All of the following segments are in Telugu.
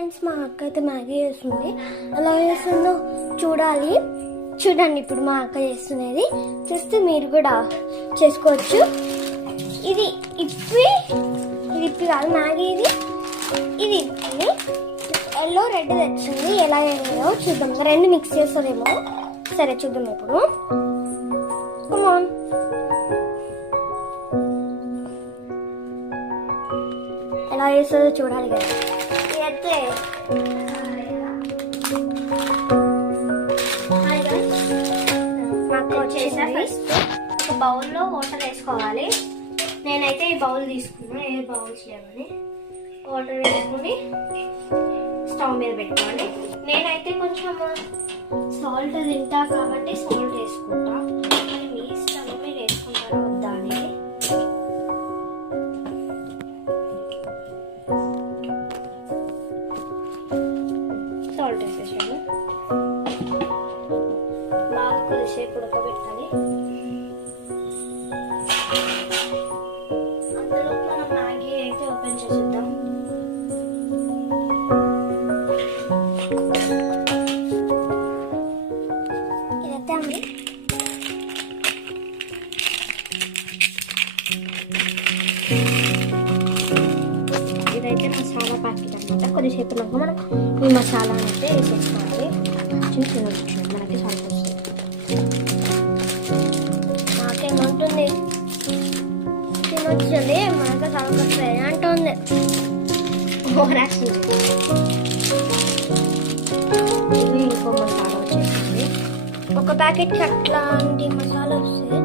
ఫ్రెండ్స్, మా అక్క అయితే మ్యాగీ చేస్తుంది. ఎలా చేస్తుందో చూడండి. ఇప్పుడు మా అక్క చేస్తున్నది చూస్తే మీరు కూడా చేసుకోవచ్చు. ఇది ఇప్పి కాదు మ్యాగీ, ఇది ఎల్లో రెడ్ తెచ్చింది. ఎలా అయిందో చూద్దాం. రెండు మిక్స్ చేస్తుందేమో. సరే చూద్దాం ఇప్పుడు. కమాన్, ఎలా చేస్తుందో చూడాలి కదా. అయితే ఒక బౌల్లో వాటర్ వేసుకోవాలి. నేనైతే ఈ బౌల్ తీసుకున్నా. ఏ బౌల్స్ లేవని వాటర్ వేసుకుని స్టవ్ మీద పెట్టుకోవాలి. నేనైతే కొంచెం సాల్ట్ తింటా కాబట్టి సాల్ట్ వేసుకుంటా. మీ ఇష్టం, మీరు వేసుకుంటారో వద్దా అనేది. సాల్ట్ వేసేసాను. బాగా కొద్దిసేపు ఉడకబెట్టాలి. అందులో మనం మ్యాగీ అయితే ఓపెన్ చేసేద్దాం. ఇదైతే అండి ఇదైతే మసాలా ప్యాకెట్ అనమాట. కొద్దిసేపు మనం ఈ మసాలా అయితే వేసేసుకోవాలి. తినొచ్చు, మనకి సాల్ట్ వస్తుంది. నాకేమంటుంది తినొచ్చుంది, మనకి సాల్ట్ వస్తుంది అంటుంది. ఇది ఇంకో మసాలా వచ్చేసింది. ఒక ప్యాకెట్ అట్లాంటి మసాలా వస్తుంది.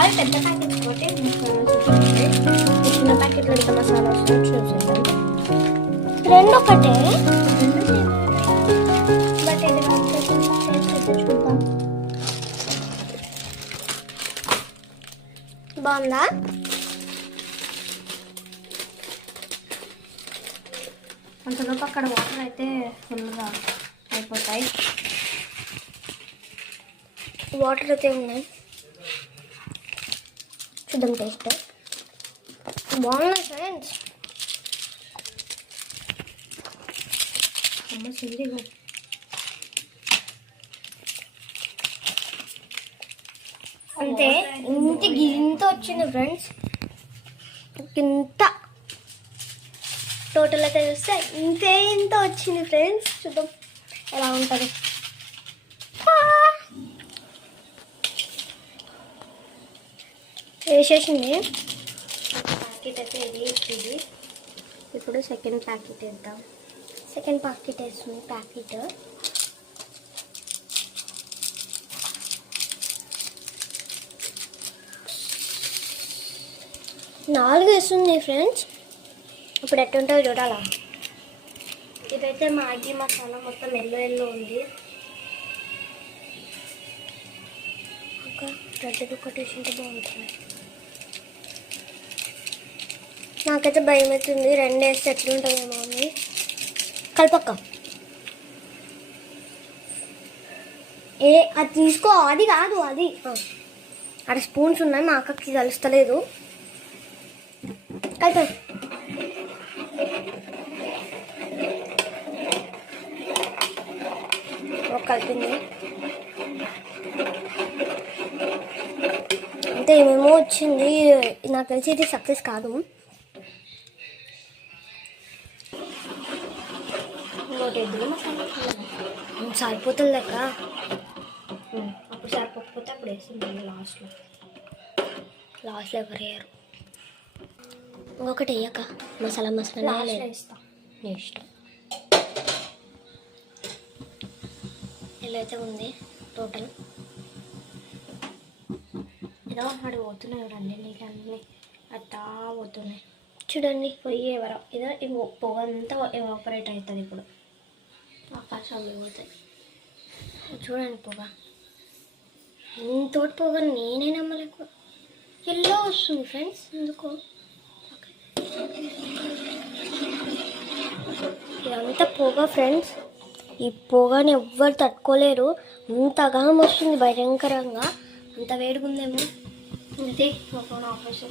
అది పెద్ద ప్యాకెట్ ఒకటి చిన్న ప్యాకెట్లో ఎంత మసాలా వస్తుంది చూసేద్దాం. రెండు ఒకటే, బట్ ఇది చూద్దాం. బాగుందా? అంతలోపు అక్కడ వాటర్ అయితే ఫుల్గా అయిపోతాయి. వాటర్ అయితే ఉన్నాయి, చూద్దాం. టేస్ట్ బాగున్నాయి ఫ్రెండ్స్. అంతే, ఇంత వచ్చింది ఫ్రెండ్స్. ఇంత టోటల్ అయితే చూస్తే ఇంత వచ్చింది ఫ్రెండ్స్. చూద్దాం ఎలా ఉంటుంది. వేసేసింది ప్యాకెట్ అయితే. ఇది ఇప్పుడు సెకండ్ ప్యాకెట్ వేద్దాం. సెకండ్ ప్యాకెట్ వేస్తుంది. ప్యాకెట్ 4 వేస్తుంది ఫ్రెండ్స్. ఇప్పుడు ఎట్టుంటుందో చూడాలా. ఇదైతే మ్యాగీ మసాలా మొత్తం ఎల్లో ఉంది. ఒక రెడ్ ఒకటి వేసింటే బాగుంటుంది. నాకైతే భయం అవుతుంది. 2 వేస్తే ఎట్లుంటుందేమో అని. కలపక్క అది తీసుకో. అది కాదు, అది అక్కడ స్పూన్స్ ఉన్నాయి. మా అక్కకి కలుస్తలేదు. కలిపి కలిపింది అంటే ఏమేమో వచ్చింది. నాకు తెలిసి ఇది సక్సెస్ కాదు. సరిపోతుంది లెక్క. అప్పుడు సరిపోకపోతే అప్పుడు వేసింది. లాస్ట్లో ఎవరు వేయరు. ఇంకొకటి వేయక మసాలా వేస్తా. నీ ఇష్టం. ఇలా అయితే ఉంది టోటల్. ఏదో అక్కడ పోతున్నాయి చూడండి. నీకు అన్నీ అట్టా పోతున్నాయి చూడండి. పొయ్యి ఎవరో ఏదో పొగ అంతా ఎవాపరేట్ అవుతుంది. ఇప్పుడు ఆకాశంలో పోతాయి చూడండి పొగ. ఇంతోటి పొగ నేనే నమ్మలేకు. ఎల్లో వస్తుంది ఫ్రెండ్స్. ఎందుకో ఇదంతా పొగ ఫ్రెండ్స్. ఈ పొగని ఎవ్వరు తట్టుకోలేరు. అంతగా వస్తుంది భయంకరంగా. అంత వేడిగుందేమో. ఇది ఫోన్ ఆఫ్ చేసి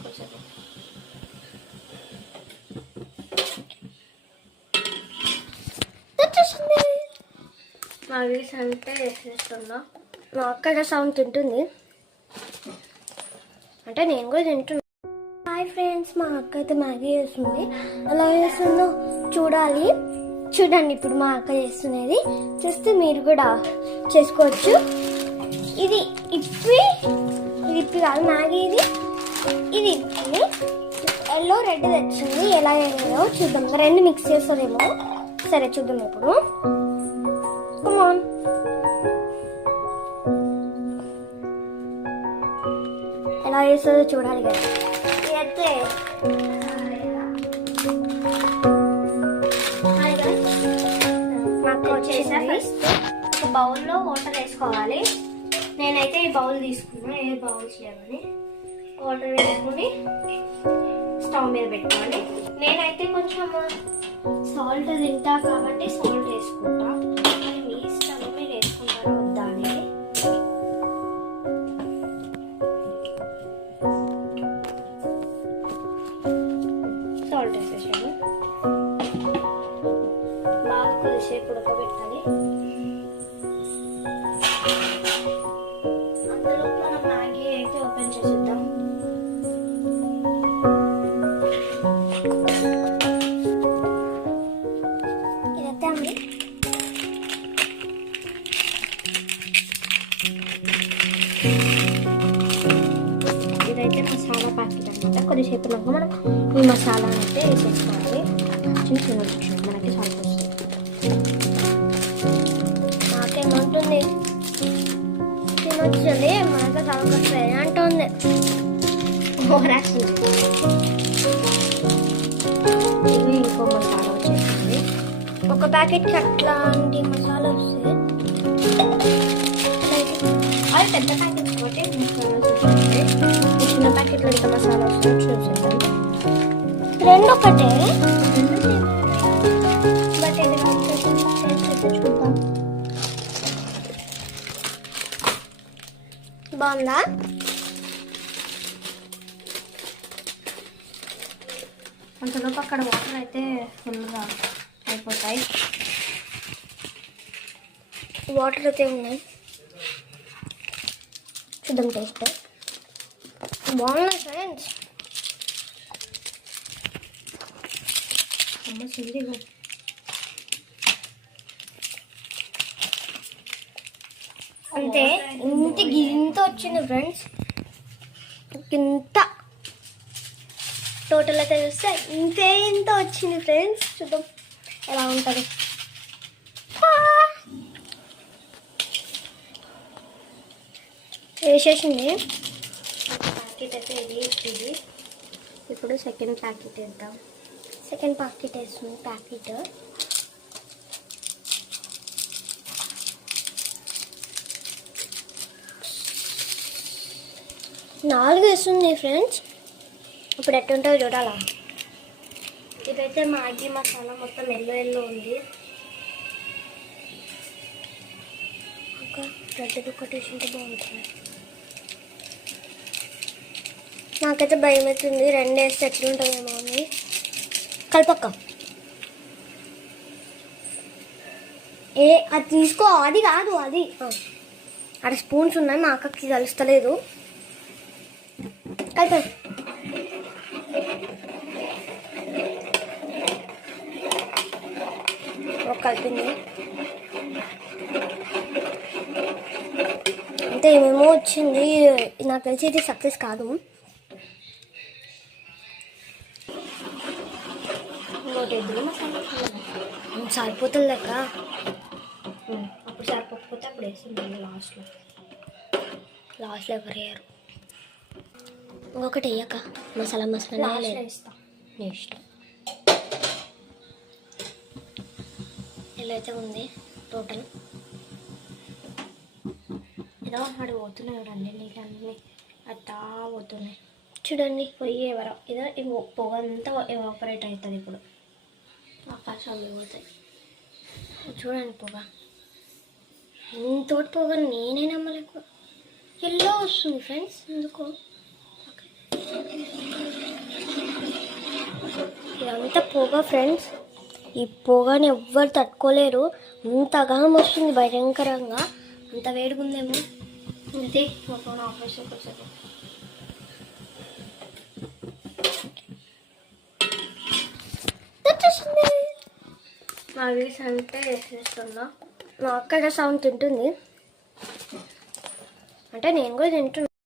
మ్యాగీస్ అంటే వేసేస్తున్నా. మా అక్క సౌండ్ తింటుంది అంటే నేను కూడా తింటున్నా. హాయ్ ఫ్రెండ్స్, మా అక్క అయితే మ్యాగీ చేస్తుంది. ఎలా చేస్తుందో చూడండి ఇప్పుడు మా అక్క చేస్తున్నది. చూస్తే మీరు కూడా చేసుకోవచ్చు. ఇది ఇప్పి కాదు మ్యాగీ, ఇది ఇప్పి ఎల్లో రెడ్ తెచ్చింది. ఎలా అయ్యాయో చూద్దాం. రెండు మిక్స్ చేస్తుందేమో. సరే చూద్దాం ఇప్పుడు. కమాన్, ఎలా చేస్తుందో చూడాలి కదా. ఇదైతే మాకు వచ్చేసా. ఫస్ట్ ఒక బౌల్లో వాటర్ వేసుకోవాలి. నేనైతే ఈ బౌల్ తీసుకున్నా, ఏ బౌల్స్ లేవని. వాటర్ వేసుకుని స్టవ్ మీద పెట్టుకోవాలి. నేనైతే కొంచెం సాల్ట్ తింటా కాబట్టి సాల్ట్ వేసుకుంటా. మీ ఇష్టం, మీరు వేసుకుంటారో వద్దా అనేది. సాల్ట్ వేసేసాను. బాగా కొద్దిసేపు ఉడకబెట్టాలి. అంతలోపు మనం మ్యాగీ అయితే ఓపెన్ చేసేద్దాం. ఇదైతే అండి ఇదైతే మసాలా ప్యాకెట్ అనమాట. కొద్దిసేపు మనం ఈ మసాలా అయితే వేసేసుకోవాలి. చిన్న చిన్న మనకి సాల్ట్ వస్తుంది. నాకేమంటుంది తినొచ్చండి, మనకు సాల్ట్ వస్తుంది అంటుంది. ఇవి ఇంకో మసాలా వచ్చేసింది. ఒక ప్యాకెట్కి అట్లాంటి మసాలా వస్తుంది. అది పెద్ద ప్యాకెట్ కాబట్టి చిన్న ప్యాకెట్లో ఎంత మసాలా వస్తుంది చూసేద్దాం. రెండు ఒకటే, బట్ ఇది చూద్దాం. బాగుందా? అంతలోపు అక్కడ వాటర్ అయితే ఫుల్గా అయిపోతాయి. వాటర్ అయితే ఉన్నాయి, చూద్దాం. టేస్ట్ బాగున్నాయి ఫ్రెండ్స్. అంతే, ఇంత వచ్చింది ఫ్రెండ్స్. ఇంత టోటల్ అయితే చూస్తే ఇంత వచ్చింది ఫ్రెండ్స్. చూద్దాం ఎలా ఉంటుంది. వేసేసింది ప్యాకెట్ అయితే. ఇది ఇప్పుడు సెకండ్ ప్యాకెట్ వేద్దాం. సెకండ్ ప్యాకెట్ వేస్తుంది. ప్యాకెట్ 4 వేస్తుంది ఫ్రెండ్స్. ఇప్పుడు ఎట్టుంటుందో చూడాలా. ఇదైతే మ్యాగీ మసాలా మొత్తం ఎల్లో ఉంది. ఇంకా రెడ్ ఒకటి వేసుకుంటే బాగుంటుంది. నాకైతే భయం అవుతుంది, 2 వేస్తే ఎట్లుంటుందేమో అని. కల్పక్క అది తీసుకో. అది కాదు, అది అక్కడ స్పూన్స్ ఉన్నాయి. మా అక్కకి కలుస్తలేదు. కలిపి కలిపింది అంటే ఏమేమో వచ్చింది. నాకు తెలిసి ఇది సక్సెస్ కాదు. సరిపోతుంది లెక్క. అప్పుడు సరిపోకపోతే అప్పుడు వేసింది లాస్ట్లో ఎవరు వేయరు. ఇంకొకటి వేయక మసాలా లేదు, నీ ఇష్టం. ఇలా అయితే ఉంది టోటల్. ఏదో అక్కడ పోతున్నాయి చూడండి, నీకు అన్నీ అట్టా పోతున్నాయి చూడండి. పొయ్యి ఎవరో ఏదో పొగ అంతా ఎవాపరేట్ అవుతుంది. ఇప్పుడు ఆకాశాలు పోతాయి చూడండి. పొగ ఇంతోటి పొగ నేనే నమ్మలేకు. ఎల్లో వస్తుంది ఫ్రెండ్స్ ఎందుకో. ఇదంతా పొగ ఫ్రెండ్స్. ఈ పొగని ఎవ్వరు తట్టుకోలేరు. అంతగా వస్తుంది భయంకరంగా. అంత వేడిగుందేమో. అంతే మా ఫోన్ ఆపరేషన్ వచ్చారు. మళ్ళీ అంటే వేసేస్తున్నా. మా అక్క సౌండ్ తింటుంది అంటే నేను కూడా తింటున్నా.